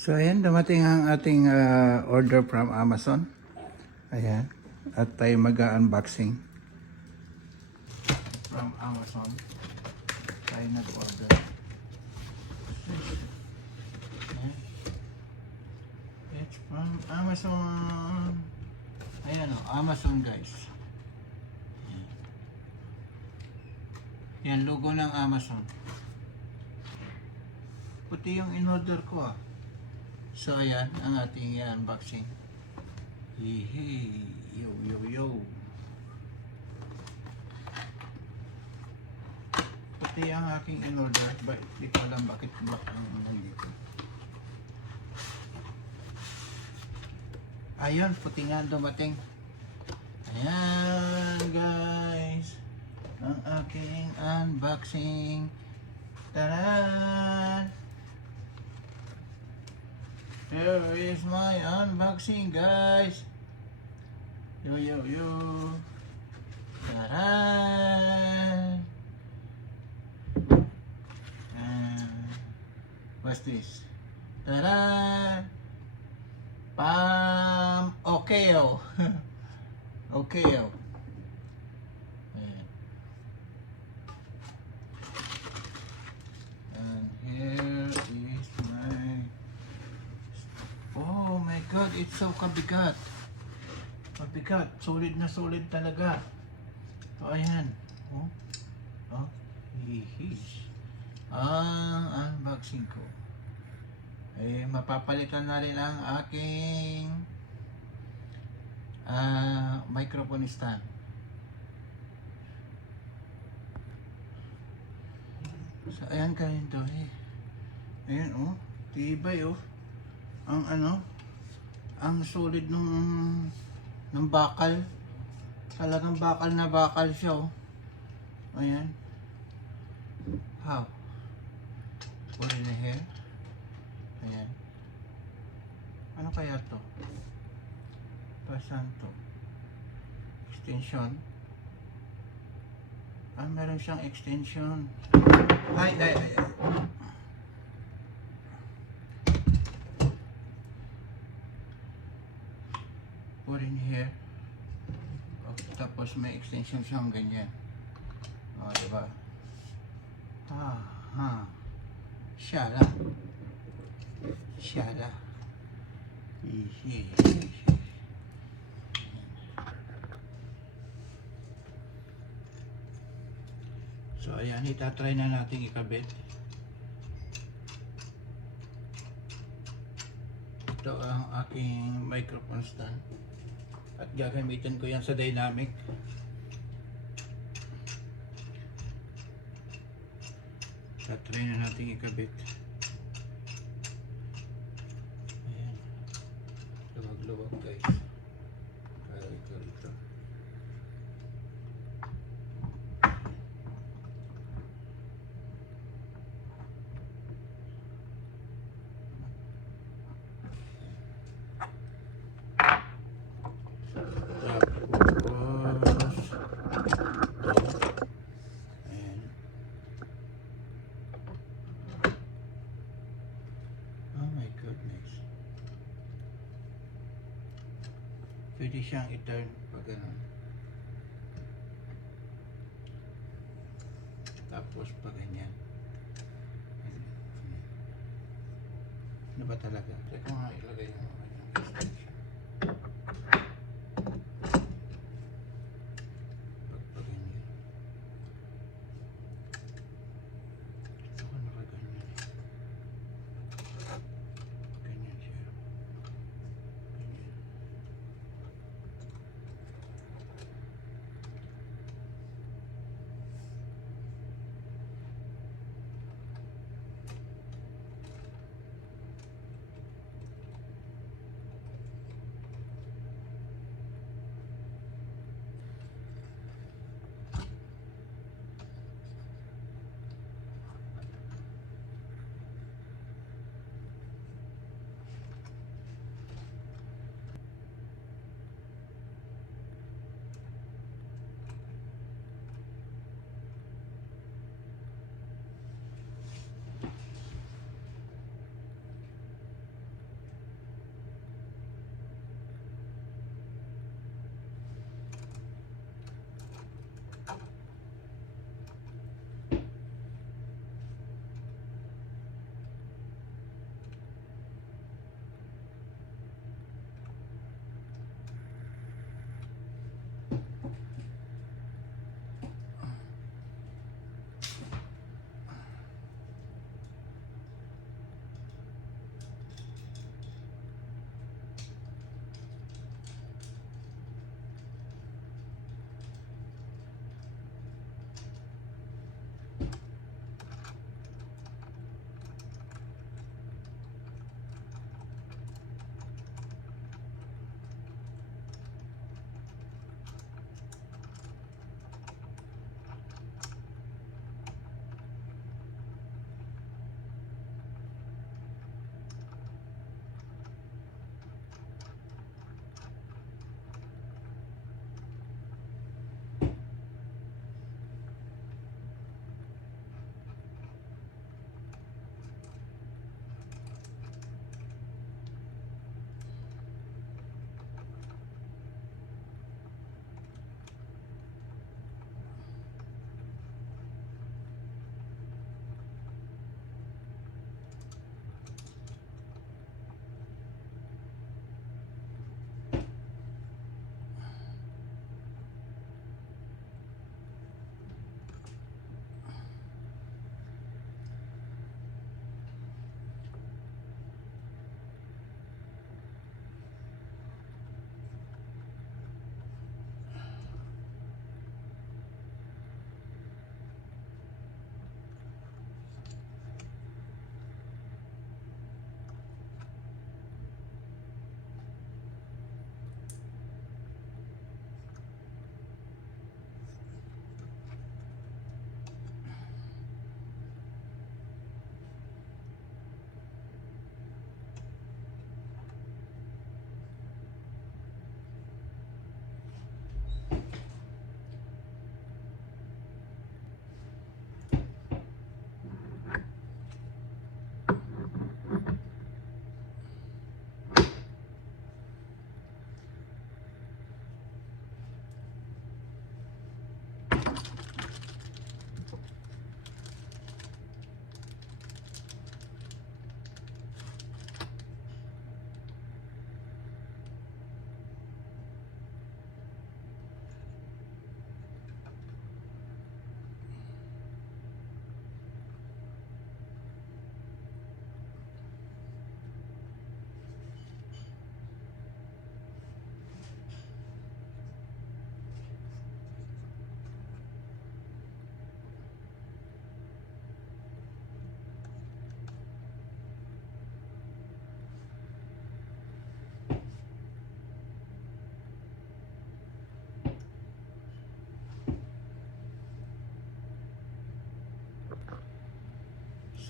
So ayan, dumating ang ating order from Amazon. Ayan. At tayo mag-unboxing from Amazon. Tayo nag-order. Ayan. It's from Amazon. Ayan o, Amazon guys. Yan, logo ng Amazon. Puti yung in-order ko ah. So ayan, ang ating unboxing. Hey, yo yo yo. Puti ang aking in-order. Di ko alam bakit black ang nandito. Ayun, puti nga dumating. Ayan guys, ang aking unboxing. Taran! Here is my unboxing guys. Yo yo yo. Taran! What's this? Taran! Pam! Okeo! Okeo! And here is my... Oh my God! It's so kabigat! Mabigat! Solid na solid talaga! So ayan! Oh! Oh! Hihis! Ang unboxing ko. Eh, mapapalitan na rin ang aking microphone stand. So, ayan kayo to eh. Ayan oh, tibay oh. Ang ang solid ng bakal. Talagang bakal na bakal siya oh. Ayan. How? Put in the hair. Ayan. Ano kaya to? Pasan to? Extension. Meron siyang extension. Ay. Put in here. Oh, tapos may extension siyang ganyan. O, diba? Shala. So ayan, itatry na natin ikabit. Ito ang aking microphone stand. At gagamitin ko yan sa dynamic. Itatry na natin ikabit. Ayan. Luwag-luwag guys. Kaya ito. Pwede siyang i-turn pag gano'n. Tapos pag ganyan. Ano ba talaga? Teka nga ilagay mo. Pag ganyan. Ako nakaganyan. Ganyan siya. Ganyan.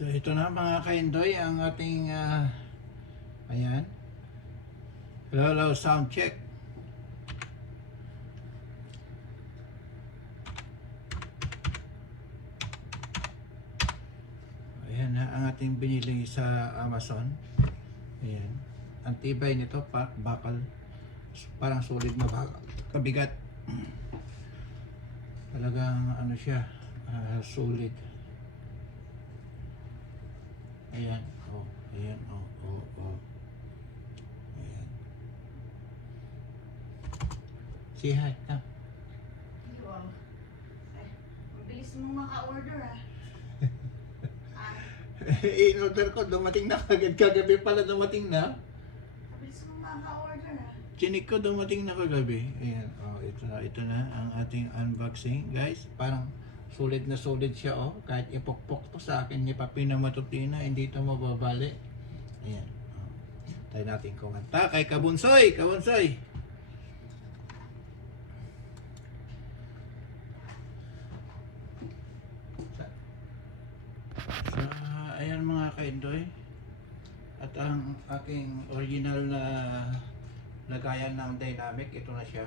So ito na mga kaindoy ang ating ayan. Hello, sound check. Ayan na ang ating binili sa Amazon. Ayan. Ang tibay nito, bakal. Parang solid na bakal. Kabigat. Talagang ano siya, solid. Ayan. Oh, ayan. Oh, oh, oh. Ayan. Say hi. Come. Wow. Ay, mabilis mo maka-order ah. In-order ko, dumating na kagad. Kagabi pala dumating na. Mabilis mo maka-order ah. Chinik ko dumating na kagabi. Ayan. Oh, ito na ang ating unboxing. Guys, parang solid na solid siya. Oh. Kahit ipokpok to sa akin ni Papi na matutina, hindi ito mababali. Ayan. Oh. Tayo natin kumanta kay Kabunsoy. Kabunsoy. So, ayan mga kaindoy. At ang aking original na lagayan ng dynamic, ito na siya.